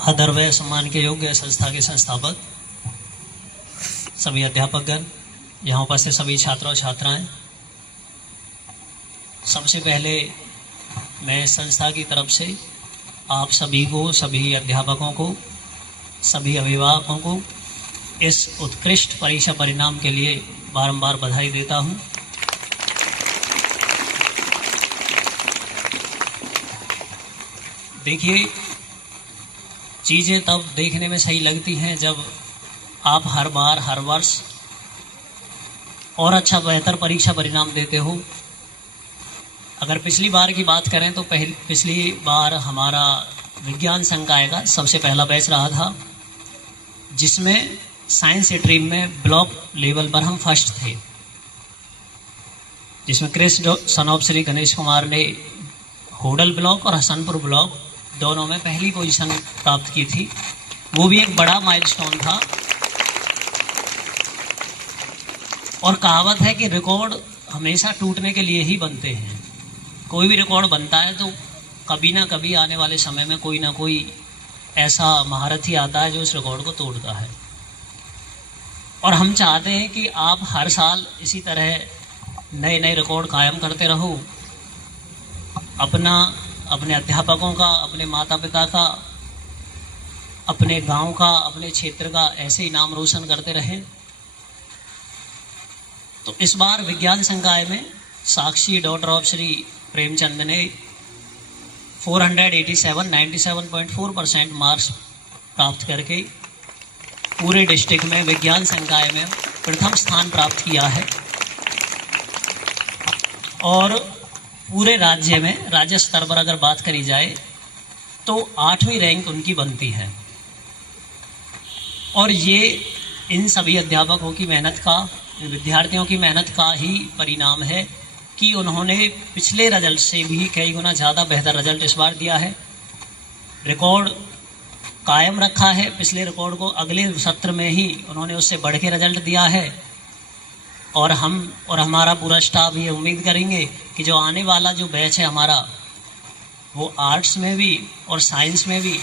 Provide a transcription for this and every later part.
आदर व सम्मान के योग्य संस्था के संस्थापक, सभी अध्यापकगण, यहाँ उपस्थित सभी छात्र और छात्राएं, सबसे पहले मैं संस्था की तरफ से आप सभी को, सभी अध्यापकों को, सभी अभिभावकों को इस उत्कृष्ट परीक्षा परिणाम के लिए बारंबार बधाई देता हूं। देखिए, चीज़ें तब देखने में सही लगती हैं जब आप हर बार, हर वर्ष और अच्छा बेहतर परीक्षा परिणाम देते हो। अगर पिछली बार की बात करें तो पिछली बार हमारा विज्ञान संकाय का सबसे पहला बैच रहा था, जिसमें साइंस स्ट्रीम में ब्लॉक लेवल पर हम फर्स्ट थे, जिसमें क्रिस सन ऑफ श्री गणेश कुमार ने होडल ब्लॉक और हसनपुर ब्लॉक दोनों में पहली पोजीशन प्राप्त की थी। वो भी एक बड़ा माइलस्टोन था। और कहावत है कि रिकॉर्ड हमेशा टूटने के लिए ही बनते हैं। कोई भी रिकॉर्ड बनता है तो कभी ना कभी आने वाले समय में कोई ना कोई ऐसा महारथी आता है जो उस रिकॉर्ड को तोड़ता है। और हम चाहते हैं कि आप हर साल इसी तरह नए नए रिकॉर्ड कायम करते रहो। अपने अध्यापकों का, अपने माता पिता का, अपने गांव का, अपने क्षेत्र का ऐसे ही नाम रोशन करते रहें। तो इस बार विज्ञान संकाय में साक्षी डॉटर ऑफ श्री प्रेमचंद ने 97.4% मार्क्स प्राप्त करके पूरे डिस्ट्रिक्ट में विज्ञान संकाय में प्रथम स्थान प्राप्त किया है। और पूरे राज्य में, राज्य स्तर पर अगर बात करी जाए तो 8वीं रैंक उनकी बनती है। और ये इन सभी अध्यापकों की मेहनत का, विद्यार्थियों की मेहनत का ही परिणाम है कि उन्होंने पिछले रिजल्ट से भी कई गुना ज़्यादा बेहतर रिजल्ट इस बार दिया है। रिकॉर्ड कायम रखा है। पिछले रिकॉर्ड को अगले सत्र में ही उन्होंने उससे बढ़ के रिजल्ट दिया है। और हम और हमारा पूरा स्टाफ ये उम्मीद करेंगे कि जो आने वाला जो बैच है हमारा, वो आर्ट्स में भी और साइंस में भी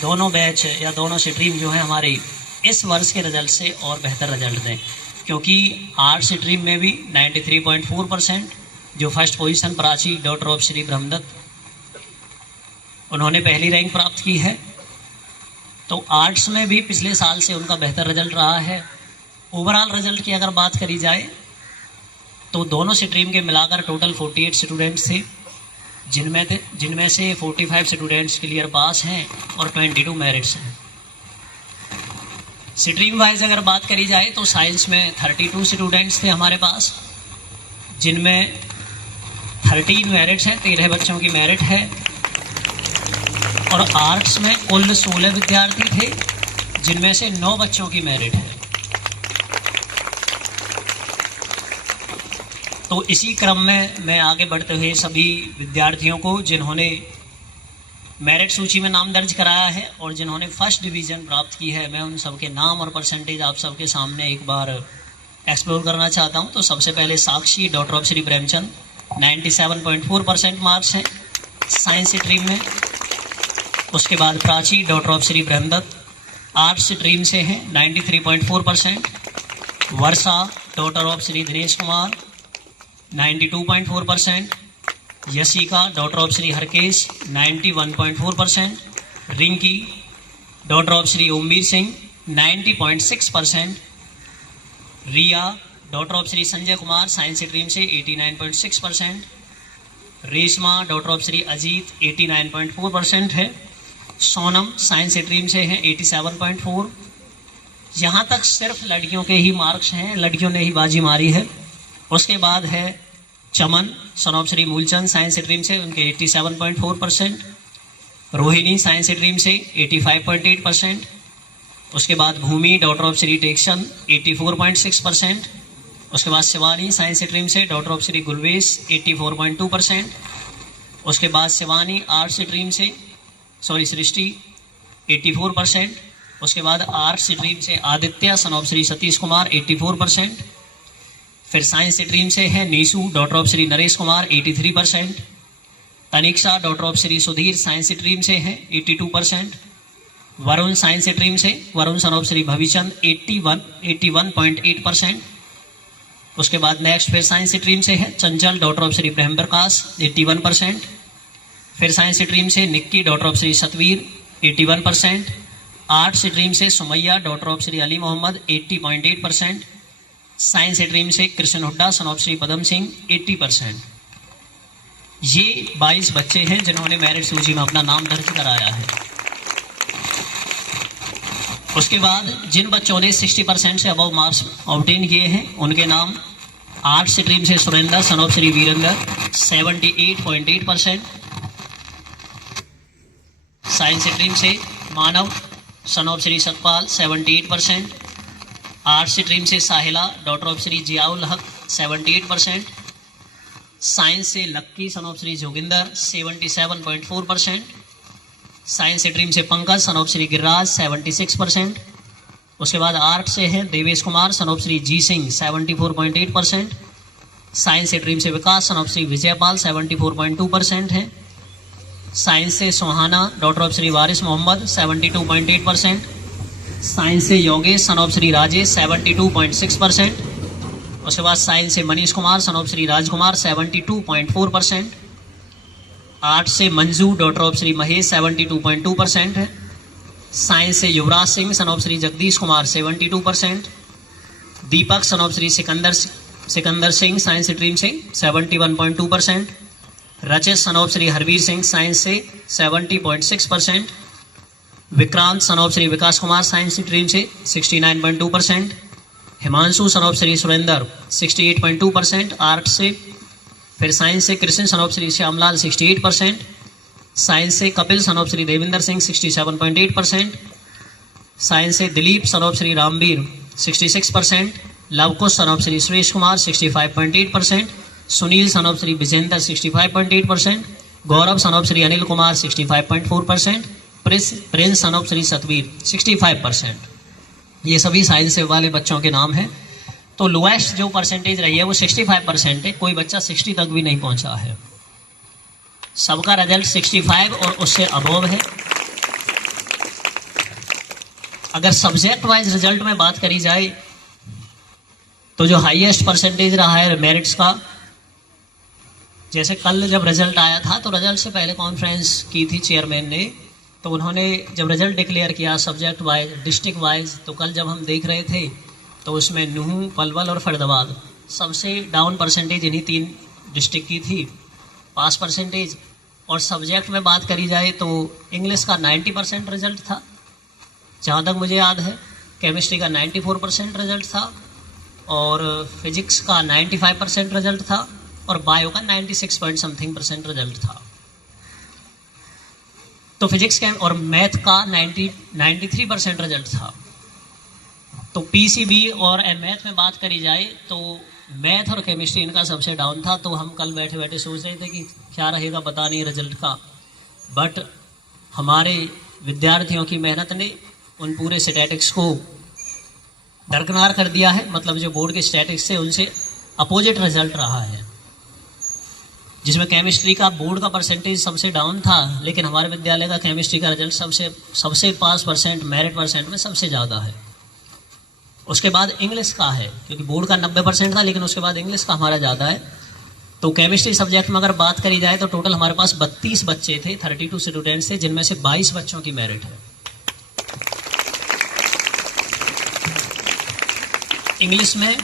दोनों बैच या दोनों स्ट्रीम जो है हमारे इस वर्ष के रिजल्ट से और बेहतर रिजल्ट दें। क्योंकि आर्ट्स स्ट्रीम में भी 93.4% जो first position Prachi daughter of Shri Brahmdutt, उन्होंने पहली रैंक प्राप्त की है। तो आर्ट्स में भी पिछले साल से उनका बेहतर रिजल्ट रहा है। ओवरऑल रिजल्ट की अगर बात करी जाए तो दोनों स्ट्रीम के मिलाकर टोटल 48 स्टूडेंट्स थे, जिनमें से 45 स्टूडेंट्स क्लियर पास हैं और 22 मेरिट्स हैं। स्ट्रीम वाइज अगर बात करी जाए तो साइंस में 32 स्टूडेंट्स थे हमारे पास, जिनमें 13 मेरिट्स हैं, 13 बच्चों की मेरिट है। और आर्ट्स में कुल 16 विद्यार्थी थे, जिनमें से 9 बच्चों की मेरिट है। तो इसी क्रम में मैं आगे बढ़ते हुए सभी विद्यार्थियों को, जिन्होंने मेरिट सूची में नाम दर्ज कराया है और जिन्होंने फर्स्ट डिवीज़न प्राप्त की है, मैं उन सबके नाम और परसेंटेज आप सबके सामने एक बार एक्सप्लोर करना चाहता हूं। तो सबसे पहले Sakshi daughter of Shri Premchand 97.4% marks हैं साइंस स्ट्रीम में। उसके बाद Prachi daughter of Shri Brahmdutt arts stream से हैं 93.4%। Varsha daughter of Shri Dinesh Kumar 92.4%। Yashika daughter of Shri Harkesh 91.4%। Rinki daughter of Shri Omvir Singh 90.6%। Riya daughter of Shri Sanjay Kumar science stream से 89.6%। रेशमा डॉटर ऑफ श्री अजीत 89.4% है। सोनम साइंस स्ट्रीम से है 87.4। यहाँ तक सिर्फ लड़कियों के ही मार्क्स हैं, लड़कियों ने ही बाजी मारी है। उसके बाद है Chaman son of Shri Moolchand science stream से, उनके 87.4%। रोहिणी साइंस स्ट्रीम से 85.8%। उसके बाद भूमि डॉटर ऑफ श्री टेक्शन 84.6%। उसके बाद शिवानी साइंस स्ट्रीम से डॉटर ऑफ श्री गुलवेश 84.2%। उसके बाद शिवानी आर्ट्स स्ट्रीम से सृष्टि 84%। उसके बाद आर्ट्स स्ट्रीम से आदित्य सन ऑफ श्री सतीश कुमार 84%। फिर साइंस स्ट्रीम से है Neesu daughter of Shri Naresh Kumar 83%। Taniksha daughter of Shri Sudhir science stream से है 82%। वरुण साइंस स्ट्रीम से, वरुण सन ऑफ श्री भविचंद 81.8%। उसके बाद नेक्स्ट फिर साइंस स्ट्रीम से है चंचल डॉटर ऑफ श्री प्रेम प्रकाश 81%। फिर साइंस स्ट्रीम से Nikki daughter of Shri Satvir 81%। Arts stream से Sumaiya daughter of Shri Ali Mohammad 80.8%। Science stream से कृष्ण हुड्डा सन ऑफ श्री पदम सिंह 80%। ये 22 बच्चे हैं जिन्होंने मेरिट सूची में अपना नाम दर्ज कराया है। उसके बाद जिन बच्चों ने 60% से अबव मार्क्स ऑब्टेन किए हैं उनके नाम आर्ट्स स्ट्रीम से Surendra son of Shri Virendra 78.8%। Science stream से Manav son of Shri Satpal 78%। Arts stream से Sahila daughter of Shri Ziaul Haq 78%। Science से Lucky son of Shri Joginder 77.4%। Science stream से पंकज सन ऑफ श्री गिरिराज 76%। उसके बाद आर्ट से है Devesh Kumar son of Shri G Singh 74.8%। Science stream से विकास सन ऑफ श्री विजयपाल 74.2% है। साइंस से Suhana daughter of Shri Waris Mohammad 72.8%। Science से योगेश सन ऑफ श्री राजेश 72.6%। उसके बाद साइंस से Manish Kumar son of Shri Rajkumar 72.4%। Arts से मंजू डॉटर ऑफ श्री महेश 72.2% है। साइंस से Yuvraj Singh son of Shri Jagdish Kumar 72%। Deepak son of Shri Sikandar Singh science stream से 71.2%। Rachit son of Shri Harvir Singh science से 70.6%। Vikrant son of Shri Vikas Kumar science stream से 69.2%। Himanshu son of Shri Surendra 68.2% arts से। फिर साइंस से Krishna son of Shri Shyamlal 68%। Science से Kapil son of Shri Devinder Singh 67.8%। Science से Dilip son of Shri Ramvir 66%। Luvkush son of Shri Suresh Kumar 65.8%। Sunil son of Shri Vijender 65.8%। Gaurav son of Shri Anil Kumar 65.4%। Prince son of Shri Satvir 65%। ये सभी साइंस वाले बच्चों के नाम हैं। तो लोएस्ट जो परसेंटेज रही है वो 65% है। कोई बच्चा 60 तक भी नहीं पहुंचा है। सबका रिजल्ट 65 और उससे अबव है। अगर सब्जेक्ट वाइज रिजल्ट में बात करी जाए तो जो हाईएस्ट परसेंटेज रहा है मेरिट्स का, जैसे कल जब रिजल्ट आया था तो रिजल्ट से पहले कॉन्फ्रेंस की थी चेयरमैन ने, तो उन्होंने जब रिजल्ट डिक्लेयर किया सब्जेक्ट वाइज डिस्ट्रिक्ट वाइज, तो कल जब हम देख रहे थे तो उसमें नूह, पलवल और फरीदाबाद सबसे डाउन परसेंटेज इन्हीं 3 डिस्ट्रिक्ट की थी पास परसेंटेज। और सब्जेक्ट में बात करी जाए तो इंग्लिश का 90% रिजल्ट था जहाँ तक मुझे याद है। केमिस्ट्री का 94% रिजल्ट था और फिजिक्स का 95% रिजल्ट था और बायो का 96% रिजल्ट था। तो फिजिक्स का और मैथ का 93% रिजल्ट था। तो पीसीबी और मैथ में बात करी जाए तो मैथ और केमिस्ट्री इनका सबसे डाउन था। तो हम कल बैठे बैठे सोच रहे थे कि क्या रहेगा पता नहीं रिजल्ट का, बट हमारे विद्यार्थियों की मेहनत ने उन पूरे स्टैटिक्स को दरकिनार कर दिया है। मतलब जो बोर्ड के स्टैटिक्स से उनसे अपोजिट रिजल्ट रहा है, जिसमें केमिस्ट्री का बोर्ड का परसेंटेज सबसे डाउन था, लेकिन हमारे विद्यालय का केमिस्ट्री का रिजल्ट सबसे पास परसेंट मेरिट परसेंट में सबसे ज़्यादा है। उसके बाद इंग्लिश का है, क्योंकि बोर्ड का 90% था, लेकिन उसके बाद इंग्लिश का हमारा ज़्यादा है। तो केमिस्ट्री सब्जेक्ट में अगर बात करी जाए तो टोटल हमारे पास 32 बच्चे थे, 32 स्टूडेंट्स थे, जिनमें से 22 बच्चों की मेरिट है। इंग्लिश में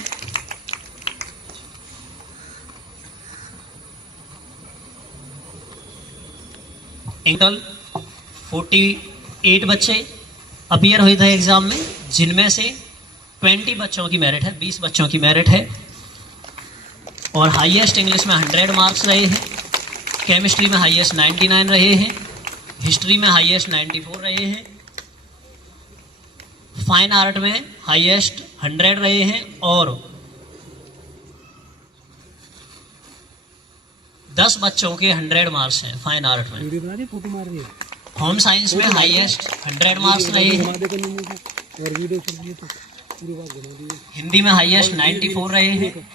टोटल 48 बच्चे अपीयर हुए थे एग्जाम में, जिनमें से 20 बच्चों की मेरिट है, 20 बच्चों की मेरिट है। और हाईएस्ट इंग्लिश में 100 मार्क्स रहे हैं, केमिस्ट्री में हाईएस्ट 99 रहे हैं, हिस्ट्री में हाईएस्ट 94 रहे हैं, फाइन आर्ट में हाईएस्ट 100 रहे हैं और 10 बच्चों के 100 मार्क्स हैं फाइन आर्ट में। होम साइंस में हाईएस्ट 100 मार्क्स रहे हैं, हिंदी में हाईएस्ट 94 रहे हैं,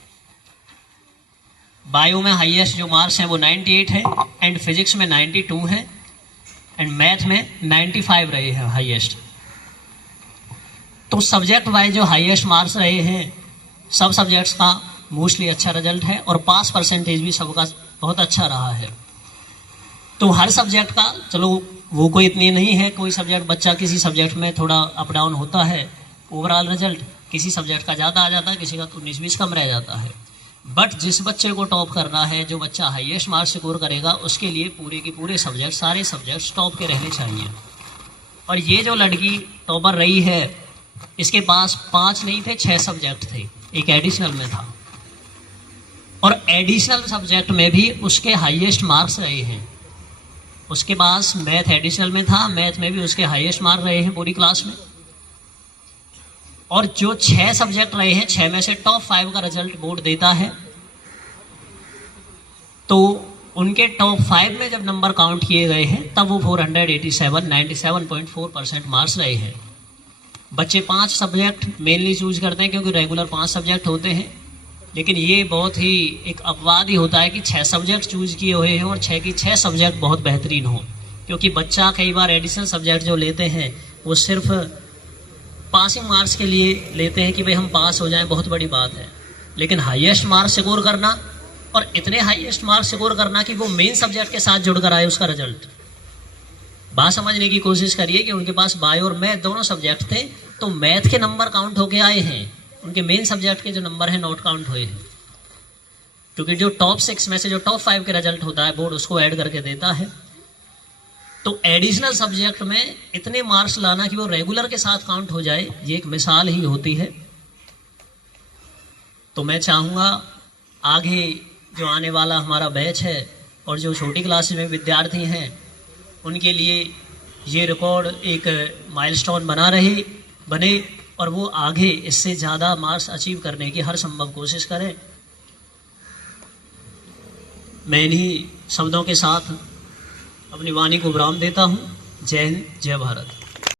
बायो में हाईएस्ट जो मार्क्स हैं वो 98 है एंड फिजिक्स में 92 है। एंड मैथ में 95 रहे हैं हाईएस्ट। तो सब्जेक्ट वाइज जो हाईएस्ट मार्क्स रहे हैं, सब सब्जेक्ट्स का मोस्टली अच्छा रिजल्ट है और पास परसेंटेज भी सबका बहुत अच्छा रहा है। तो हर सब्जेक्ट का, चलो वो कोई इतनी नहीं है, कोई सब्जेक्ट बच्चा किसी सब्जेक्ट में थोड़ा अप डाउन होता है, ओवरऑल रिजल्ट किसी सब्जेक्ट का ज़्यादा आ जाता है, किसी का तो 19-20 कम रह जाता है। बट जिस बच्चे को टॉप करना है, जो बच्चा हाईएस्ट मार्क्स स्कोर करेगा, उसके लिए पूरे के पूरे सब्जेक्ट, सारे सब्जेक्ट्स टॉप के रहने चाहिए। और ये जो लड़की टॉपर रही है, इसके पास 5 नहीं थे, 6 सब्जेक्ट थे, एक एडिशनल में था, और एडिशनल सब्जेक्ट में भी उसके हाईएस्ट मार्क्स रहे हैं। उसके पास मैथ एडिशनल में था, मैथ में भी उसके हाईएस्ट मार्क रहे हैं पूरी क्लास में। और जो 6 सब्जेक्ट रहे हैं, 6 में से टॉप 5 का रिजल्ट बोर्ड देता है। तो उनके टॉप 5 में जब नंबर काउंट किए गए हैं, तब वो 487, 97.4% मार्क्स रहे हैं। बच्चे 5 सब्जेक्ट मेनली चूज करते हैं क्योंकि रेगुलर 5 सब्जेक्ट होते हैं, लेकिन ये बहुत ही एक अपवाद ही होता है कि 6 सब्जेक्ट चूज किए हुए हैं और 6 की 6 सब्जेक्ट बहुत बेहतरीन हो। क्योंकि बच्चा कई बार एडिशनल सब्जेक्ट जो लेते हैं, वो सिर्फ पासिंग मार्क्स के लिए लेते हैं कि भाई हम पास हो जाएं, बहुत बड़ी बात है। लेकिन हाईएस्ट मार्क्स स्कोर करना, और इतने हाईएस्ट मार्क्स स्कोर करना कि वो मेन सब्जेक्ट के साथ जुड़ कर आए उसका रिजल्ट। बात समझने की कोशिश करिए कि उनके पास बायो और मैथ दोनों सब्जेक्ट थे, तो मैथ के नंबर काउंट होके आए हैं, उनके मेन सब्जेक्ट के जो नंबर हैं नोट काउंट हुए हैं। क्योंकि जो टॉप 6 में से जो टॉप 5 के रिजल्ट होता है, बोर्ड उसको ऐड करके देता है। तो एडिशनल सब्जेक्ट में इतने मार्क्स लाना कि वो रेगुलर के साथ काउंट हो जाए, ये एक मिसाल ही होती है। तो मैं चाहूँगा आगे जो आने वाला हमारा बैच है और जो छोटी क्लासेस में विद्यार्थी हैं, उनके लिए ये रिकॉर्ड एक माइलस्टोन बने और वो आगे इससे ज़्यादा मार्क्स अचीव करने की हर संभव कोशिश करें। मैं इन्हीं शब्दों के साथ अपनी वाणी को विराम देता हूँ। जय हिंद, जय भारत।